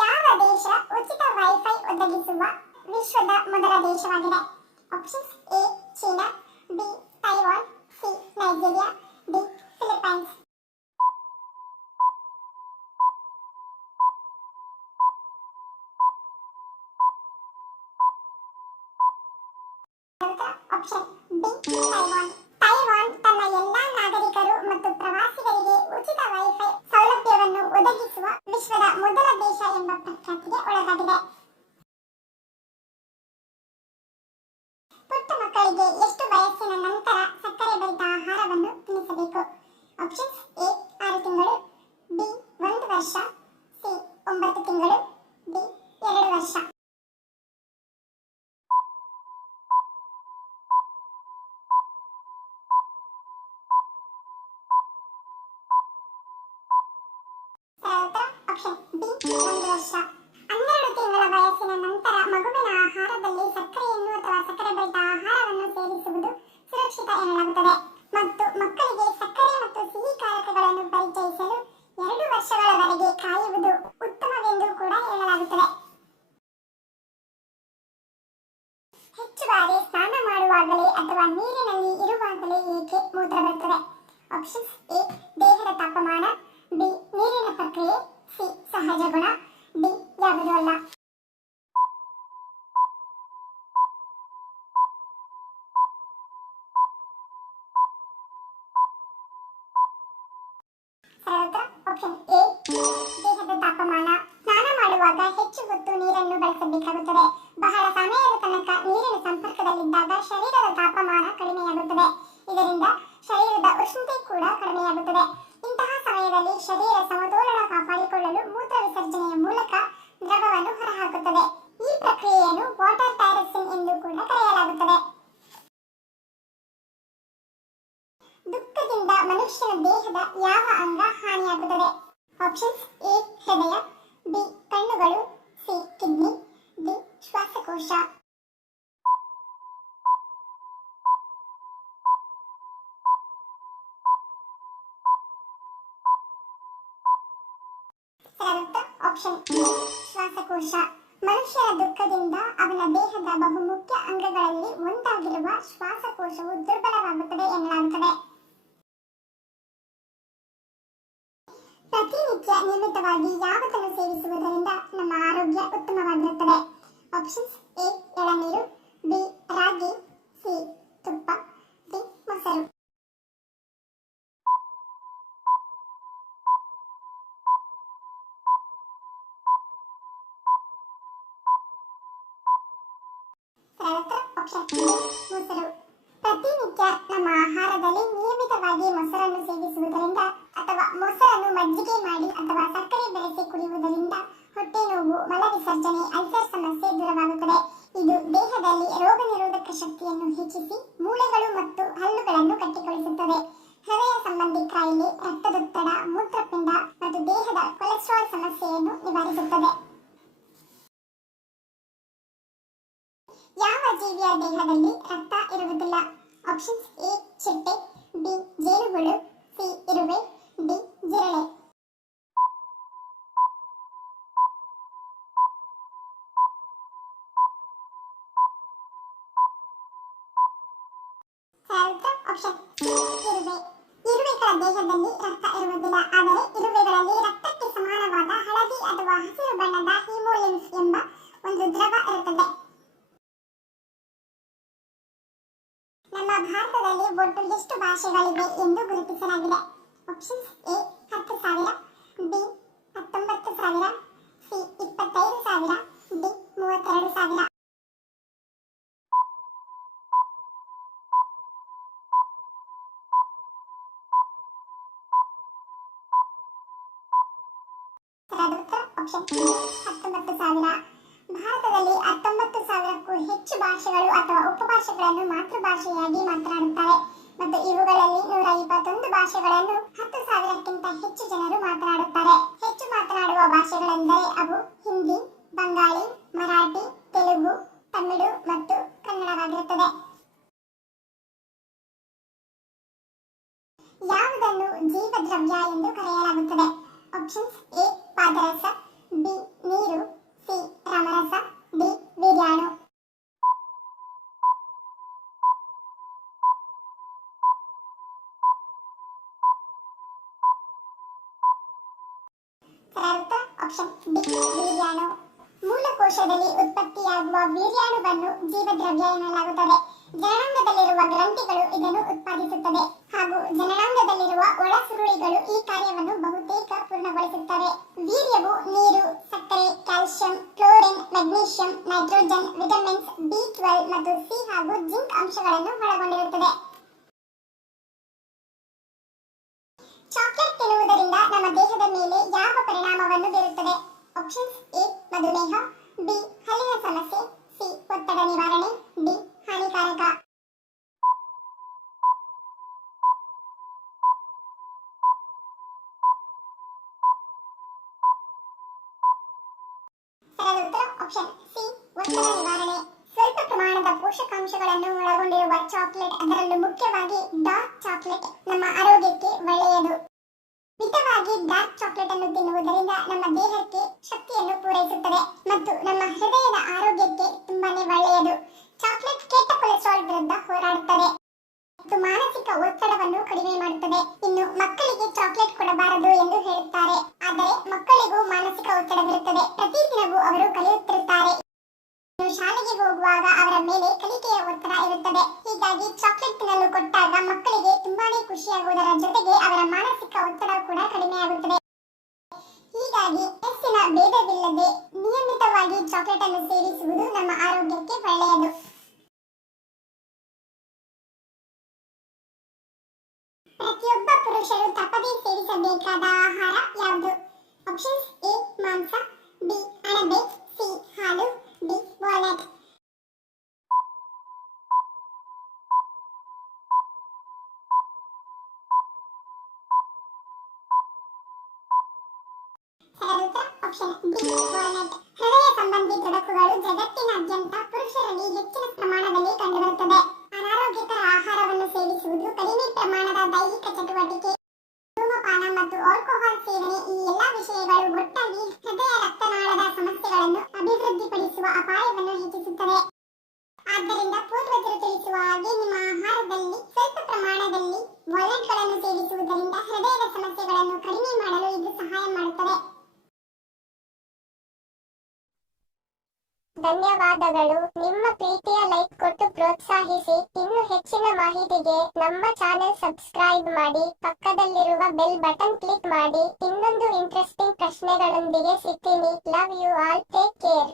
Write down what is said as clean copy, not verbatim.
ಯಾವ ದೇಶ ಉಚಿತ ವೈಫೈ ಒದಗಿಸುವ ವಿಶ್ವದ ಮೊದಲ ದೇಶವಾಗಿದೆ? Options: A China, B Taiwan, C Nigeria, D Philippines. Option B Taiwan. Taiwan ತನ್ನ ಎಲ್ಲಾ ನಾಗರಿಕರು ಮತ್ತು ಪ್ರವಾಸಿಗರಿಗೆ ಉಚಿತ ವೈಫೈ ಸೌಲಭ್ಯವನ್ನು ಒದಗಿಸುವ ವಿಶ್ವದ ಮೊದಲ ದೇಶ ಎಂಬ ಪ್ರಖ್ಯಾತಿಗೆ ಒಳಗಾಗಿದೆ. ಪುಟ್ಟ ಮಕ್ಕಳಿಗೆ ಎಷ್ಟು ವಯಸ್ಸಿನ ನಂತರ ಸಕ್ಕರೆ ಭರಿತ ಆಹಾರವನ್ನು ತಿನ್ನಿಸಬೇಕು? ಆಪ್ಷನ್ಸ್: ಎ 6 ತಿಂಗಳು, ಬಿ 1 ವರ್ಷ, ಸಿ 9 ತಿಂಗಳು, ಡಿ 2 ವರ್ಷ. ಆಪ್ಷನ್ ಬಿ 1 ವರ್ಷ. 12 ತಿಂಗಳ ವಯಸ್ಸಿನ ನಂತರ ಮಗುವಿನ ಆಹಾರದಲ್ಲಿ ಸಕ್ಕರೆಯನ್ನು ಅಥವಾ ಸಕ್ಕರೆ ಭರಿತ ಆಹಾರವನ್ನು ಸೇರಿಸುವುದು ಸುರಕ್ಷಿತ ಎನ್ನಲಾಗುತ್ತದೆ ಮತ್ತು ಮಕ್ಕಳಿಗೆ ಸಕ್ಕರೆ ಮತ್ತು ಸಿಹಿ ಕಾರಕಗಳನ್ನು ಪರಿಚಯಿಸಲು 2 ವರ್ಷಗಳವರೆಗೆ ಕಾಯುವುದು ಉತ್ತಮವೆಂದು ಕೂಡ ಹೇಳಲಾಗುತ್ತದೆ. ಹೆಚ್ಚು ಬಾರಿ ಸ್ನಾನ ಮಾಡುವಾಗಲೇ ಅಥವಾ ನೀರಿನಲ್ಲಿ ಇರುವಾಗಲೇ ಏಕೆ ಮೂತ್ರ ಬರುತ್ತದೆ? ಆಪ್ಷನ್ಸ್: ಎ ದೇಹದ ತಾಪಮಾನ, ಬಿ ನೀರಿನ ಪ್ರಕ್ರಿಯೆ, ಸಿ ಸಹಜ ಗುಣ, ಡಿ ಯಾವುದೂ ಅಲ್ಲ. ಆಪ್ಷನ್ ಎ ದೇಹದ ತಾಪಮಾನ. ಸ್ನಾನ ಮಾಡುವಾಗ ಹೆಚ್ಚು ಹೊತ್ತು ನೀರನ್ನು ಬಳಸಬೇಕಾಗುತ್ತದೆ. ಬಹಳ ಸಮಯದ ತನಕ ನೀರಿನ ಸಂಪರ್ಕದಲ್ಲಿದ್ದಾಗ ಶರೀರದ ತಾಪಮಾನ ಕಡಿಮೆಯಾಗುತ್ತದೆ. ಇದರಿಂದ ಶರೀರದ ಉಷ್ಣತೆ ಕೂಡ ಕಡಿಮೆಯಾಗುತ್ತದೆ. ಇಂತಹ ಸಮಯದಲ್ಲಿ ಶರೀರ ಸಮತೋಲನ ಕಾಪಾಡಿಕೊಳ್ಳಲು ಮೂತ್ರ ವಿಸರ್ಜನೆಯ ಮೂಲಕ ದ್ರವವನ್ನು ಹೊರಹಾಕುತ್ತದೆ. ಈ ಪ್ರಕ್ರಿಯೆಯನ್ನು ವಾಟರ್ ಟೈರಸಿನ್ ಎಂದು ಕೂಡ ಕರೆಯಲಾಗುತ್ತದೆ. ದುಃಖದಿಂದ ಮನುಷ್ಯನ ದೇಹದ ಯಾವ ಅಂಗ ಹಾನಿಯಾಗುತ್ತದೆ? ಆಪ್ಷನ್ಸ್: ಎ ಹೃದಯ, ಬಿ ಕಣ್ಣುಗಳು, ಸಿ ಕಿಡ್ನಿ, ಡಿ ಶ್ವಾಸಕೋಶ. ಆಪ್ಷನ್ ಶ್ವಾಸಕೋಶ. ಮನುಷ್ಯನ ದುಃಖದಿಂದ ಅವನ ದೇಹದ ಬಹುಮುಖ್ಯ ಅಂಗಗಳಲ್ಲಿ ಒಂದಾಗಿರುವ ಶ್ವಾಸಕೋಶವು ದುರ್ಬಲವಾಗುತ್ತದೆ ಎನ್ನಲಾಗುತ್ತದೆ. ಪ್ರತಿನಿತ್ಯ ನಿಯಮಿತವಾಗಿ ಯಾವುದನ್ನು ಸೇವಿಸುವುದರಿಂದ ನಮ್ಮ ಆರೋಗ್ಯ ಉತ್ತಮವಾಗಿರುತ್ತದೆ? ಆಪ್ಷನ್ಸ್: ಎ ಎಳನೀರು, ಬಿ ರಾಗಿ, ಸಿ ತುಪ್ಪ, ಡಿ ಮೊಸರು. ಆಪ್ಷನ್ ಬಿ ಮೊಸರು. ಪ್ರತಿನಿತ್ಯ ನಮ್ಮ ಆಹಾರದಲ್ಲಿ ನಿಯಮಿತವಾಗಿ ಮೊಸರನ್ನು ಸೇವಿಸುವುದರಿಂದ ಅಥವಾ ಮೊಸರನ್ನು ಮಜ್ಜಿಗೆ ಮಾಡಿ ಅಥವಾ ಸಕ್ಕರೆ ಬೆರೆಸಿ ಕುಡಿಯುವುದರಿಂದ ಹೊಟ್ಟೆ ನೋವು, ಮಲ ವಿಸರ್ಜನೆ, ಅಲ್ಸರ್ ಸಮಸ್ಯೆ ದೂರವಾಗುತ್ತದೆ. ಇದು ದೇಹದಲ್ಲಿ ರೋಗ ನಿರೋಧಕ ಶಕ್ತಿಯನ್ನು ಹೆಚ್ಚಿಸಿ ಮೂಳೆಗಳು ಮತ್ತು ಹಲ್ಲುಗಳನ್ನು ಗಟ್ಟಿಗೊಳಿಸುತ್ತದೆ. ಹೃದಯ ಸಂಬಂಧಿ ಕಾಯಿಲೆ, ರಕ್ತದೊತ್ತಡ, ಮೂತ್ರಪಿಂಡ ಮತ್ತು ದೇಹದ ಕೊಲೆಸ್ಟ್ರಾಲ್ ಸಮಸ್ಯೆಯನ್ನು ನಿವಾರಿಸುತ್ತದೆ. ಯಾವ ಜೀವಿಯ ದೇಹದಲ್ಲಿ ರಕ್ತ ಇರುವುದಿಲ್ಲ? ಆಪ್ಷನ್ಸ್: ಎ ಚಿಟ್ಟೆ, ಬಿ ಜೇನುಹುಳು, ಸಿ ಇರುವೆ, ಡಿ ಜಿರಳೆ. ಆಪ್ಷನ್ ಇರುವೆ. ಇರುವೆಗಳ ದೇಹದಲ್ಲಿ ರಕ್ತ ಇರುವುದಿಲ್ಲ, ಆದರೆ ಇರುವೆಗಳಲ್ಲಿ ರಕ್ತಕ್ಕೆ ಸಮಾನವಾದ ಹಳದಿ ಅಥವಾ ಹಸಿರು ಬಣ್ಣದ ಹಿಮೋಲಿಂಫ್ ಎಂಬ ಒಂದು ದ್ರವ ಇರುತ್ತದೆ. ನಮ್ಮ ಭಾರತದಲ್ಲಿ ಒಟ್ಟು ಎಷ್ಟು ಭಾಷೆಗಳಿವೆ ಎಂದು ಗುರುತಿಸಲಾಗಿದೆ? Options: A 10,000, B 19,000, C 25,000, D 32,000. Option B 19,000. ಭಾರತದಲ್ಲಿ 19,000ಕ್ಕೂ ಹೆಚ್ಚು ಭಾಷೆಗಳು ಅಥವಾ ಉಪಭಾಷೆಗಳನ್ನು ಮಾತೃಭಾಷೆಯಾಗಿ ಮಾತನಾಡುತ್ತಾರೆ ಮತ್ತು ಇವುಗಳಲ್ಲಿ 121 ಭಾಷೆಗಳನ್ನು 10,000ಕ್ಕಿಂತ ಹೆಚ್ಚು ಜನರು ಮಾತನಾಡುತ್ತಾರೆ. ಹೆಚ್ಚು ಮಾತನಾಡುವ ಭಾಷೆಗಳೆಂದರೆ ಅವು ಹಿಂದಿ, ಬಂಗಾಳಿ, ಮರಾಠಿ, ತೆಲುಗು, ತಮಿಳು ಮತ್ತು ಕನ್ನಡವಾಗಿರುತ್ತದೆ. ಯಾವುದನ್ನು ಜೀವದ್ರವ್ಯ ಎಂದು ಕರೆಯಲಾಗುತ್ತದೆ? ಆಪ್ಷನ್ಸ್: ಎ ಪಾದರಸ, ಬಿ ನೀರು, ಆಪ್ಷನ್ ಡಿ ವೀರ್ಯಾಣು. ಮೂಲಕೋಶದಲ್ಲಿ ಉತ್ಪತ್ತಿಯಾಗುವ ವೀರ್ಯಾಣುವನ್ನು ಜೀವದ್ರವ್ಯ ಎನ್ನಲಾಗುತ್ತದೆ. ಜನನಾಂಗದಲ್ಲಿರುವ ಗ್ರಂಥಿಗಳು ಇದನ್ನು ಉತ್ಪಾದಿಸುತ್ತದೆ ಹಾಗೂ ಜನನಾಂಗದಲ್ಲಿರುವ ಒಳಸುರುಳಿಗಳು ಈ ಕಾರ್ಯವನ್ನು ಬಹುತೇಕ ಪೂರ್ಣಗೊಳಿಸುತ್ತವೆ. ವೀರ್ಯವು ನೀರು, ಸಕ್ಕರೆ, calcium, chlorine, magnesium, nitrogen, vitamins B12 ಮತ್ತು ಸಿ ಹಾಗೂ ಜಿಂಕ್ ಅಂಶಗಳನ್ನು ಒಳಗೊಂಡಿರುತ್ತದೆ. ಚಾಕ್ಲೇಟ್ ತಿನ್ನುವುದರಿಂದ ನಮ್ಮ ದೇಹದ ಮೇಲೆ ಯಾವ ಪರಿಣಾಮವನ್ನು ಬೀರುತ್ತದೆ? ಆಪ್ಷನ್ಸ್ ಎ ಮಧುಮೇಹ, ಬಿ ಹಲ್ಲಿನ ಸಮಸ್ಯೆ, ಸಿ ಒತ್ತಡ ನಿವಾರಣೆ, ಡಿ ಹಾನಿಕಾರಕ. ಸರಿಯಾದ ಉತ್ತರ ಆಪ್ಷನ್ ಸಿ ಒತ್ತಡ ನಿವಾರಣೆ. ಸ್ವಲ್ಪ ಪ್ರಮಾಣದ ಪೋಷಕಾಂಶಗಳನ್ನು ಒಳಗೊಂಡಿರುವ ಚಾಕ್ಲೇಟ್, ಅದರಲ್ಲೂ ಮುಖ್ಯವಾಗಿ ಡಾರ್ಕ್ ಚಾಕ್ಲೇಟ್, ನಮ್ಮ ಆರೋಗ್ಯಕ್ಕೆ ಒಳ್ಳೆಯದು. ಮಿತವಾಗಿ ಡಾರ್ಕ್ ಚಾಕ್ಲೇಟ್ ಅನ್ನು ತಿನ್ನುವುದರಿಂದ ನಮ್ಮ ದೇಹಕ್ಕೆ ಶಕ್ತಿಯನ್ನು ಪೂರೈಸುತ್ತದೆ ಮತ್ತು ನಮ್ಮ ಹೃದಯದ ಆರೋಗ್ಯಕ್ಕೆ ತುಂಬಾನೇ ಒಳ್ಳೆಯದು. ಚಾಕ್ಲೇಟ್ ಕೆಟ್ಟ ಕೊಲೆಸ್ಟ್ರಾಲ್ ವಿರುದ್ಧ ಹೋರಾಡುತ್ತದೆ ಮತ್ತು ಮಾನಸಿಕ ಒತ್ತಡವನ್ನು ಕಡಿಮೆ ಮಾಡುತ್ತದೆ. ಇನ್ನು ಮಕ್ಕಳಿಗೆ ಚಾಕ್ಲೇಟ್ ಕೊಡಬಾರದು ಎಂದು ಹೇಳುತ್ತಾರೆ, ಆದರೆ ಮಕ್ಕಳಿಗೂ ಮಾನಸಿಕ ಒತ್ತಡವಿರುತ್ತದೆ. ಪ್ರತಿದಿನವೂ ಅವರು ಕಲಿಯುತ್ತಿರುತ್ತಾರೆ. ಶಾಲೆಗೆ ಹೋಗುವಾಗ ಅವರ ಮೇಲೆ ಕಲಿಕೆಯ ಒತ್ತಡ ಇರುತ್ತದೆ. ಹೀಗಾಗಿ ಚಾಕ್ಲೇಟ್ ತಿನ್ನಲು ಕೊಟ್ಟಾಗ ಮಕ್ಕಳಿಗೆ ತುಂಬಾನೇ ಖುಷಿಯಾಗುವುದರ ಜೊತೆಗೆ ಅವರ ಮಾನಸಿಕ ಒತ್ತಡ ಕೂಡ ಕಡಿಮೆಯಾಗುತ್ತದೆ. ಹೀಗಾಗಿ ವಯಸ್ಸಿನ ಭೇದವಿಲ್ಲದೆ ನಿಯಮಿತವಾಗಿ ಚಾಕ್ಲೇಟ್ ಅನ್ನು ಸೇವಿಸುವುದು ನಮ್ಮ ಆರೋಗ್ಯಕ್ಕೆ ಒಳ್ಳೆಯದು. ಪ್ರತಿಯೊಬ್ಬ ಪುರುಷರು ತಪ್ಪದೇ ಸೇವಿಸಬೇಕಾದ ಆಹಾರ ಯಾವುದು? ಆಪ್ಷನ್ಸ್ ಎ ಮಾಂಸ, ಬಿ ಅಣಬೆ, ಸಿ ಹಾಲು, D walnut. Option D walnut. ಹೃದಯ ಸಂಬಂಧಿ ತೊಡಕುಗಳು ಜಗತ್ತಿನಾದ್ಯಂತ ಪುರುಷರಲ್ಲಿ ಹೆಚ್ಚಿನ ಪ್ರಮಾಣದಲ್ಲಿ ಕಂಡುಬರುತ್ತದೆ. ಅನಾರೋಗ್ಯಕರ ಆಹಾರವನ್ನು ಸೇವಿಸುವುದು, ಕಡಿಮೆ ಪ್ರಮಾಣದ ದೈಹಿಕ ಚಟುವಟಿಕೆ, ಧೂಮಪಾನ ಮತ್ತು ಆಲ್ಕೋಹಾಲ್ ಸೇವನೆ ಈ ಎಲ್ಲಾ ವಿಷಯಗಳು ಒಟ್ಟಾಗಿ ಹೃದಯ ರಕ್ತನಾಳದ ಸಮಸ್ಯೆಗಳನ್ನು ಅಭಿವೃದ್ಧಿಪಡಿಸುವ ಅಪಾಯವನ್ನು ಹೆಚ್ಚಿಸುತ್ತದೆ. ಆದ್ದರಿಂದ ಪೂರ್ವಜರು ತಿಳಿಸುವ ಹಾಗೆ ನಿಮ್ಮ ಆಹಾರದಲ್ಲಿ ಸ್ವಲ್ಪ ಪ್ರಮಾಣದಲ್ಲಿ ವಾಲ್ನಟ್ಗಳನ್ನು ಸೇವಿಸುವುದರಿಂದ ಹೃದಯದ ಸಮಸ್ಯೆಗಳನ್ನು ಕಡಿಮೆ ಮಾಡಲು ಇದು ಸಹಾಯ ಮಾಡುತ್ತದೆ. ಧನ್ಯವಾದಗಳು. ನಿಮ್ಮ ಪ್ರೀತಿಯ ಲೈಕ್ ಕೊಟ್ಟು ಪ್ರೋತ್ಸಾಹಿಸಿ. ಇನ್ನು ಹೆಚ್ಚಿನ ಮಾಹಿತಿಗೆ ನಮ್ಮ ಚಾನೆಲ್ ಸಬ್ಸ್ಕ್ರೈಬ್ ಮಾಡಿ, ಪಕ್ಕದಲ್ಲಿರುವ ಬೆಲ್ ಬಟನ್ ಕ್ಲಿಕ್ ಮಾಡಿ. ಇನ್ನೊಂದು ಇಂಟ್ರೆಸ್ಟಿಂಗ್ ಪ್ರಶ್ನೆಗಳೊಂದಿಗೆ ಸಿಗ್ತೀನಿ. Love you all. Take care.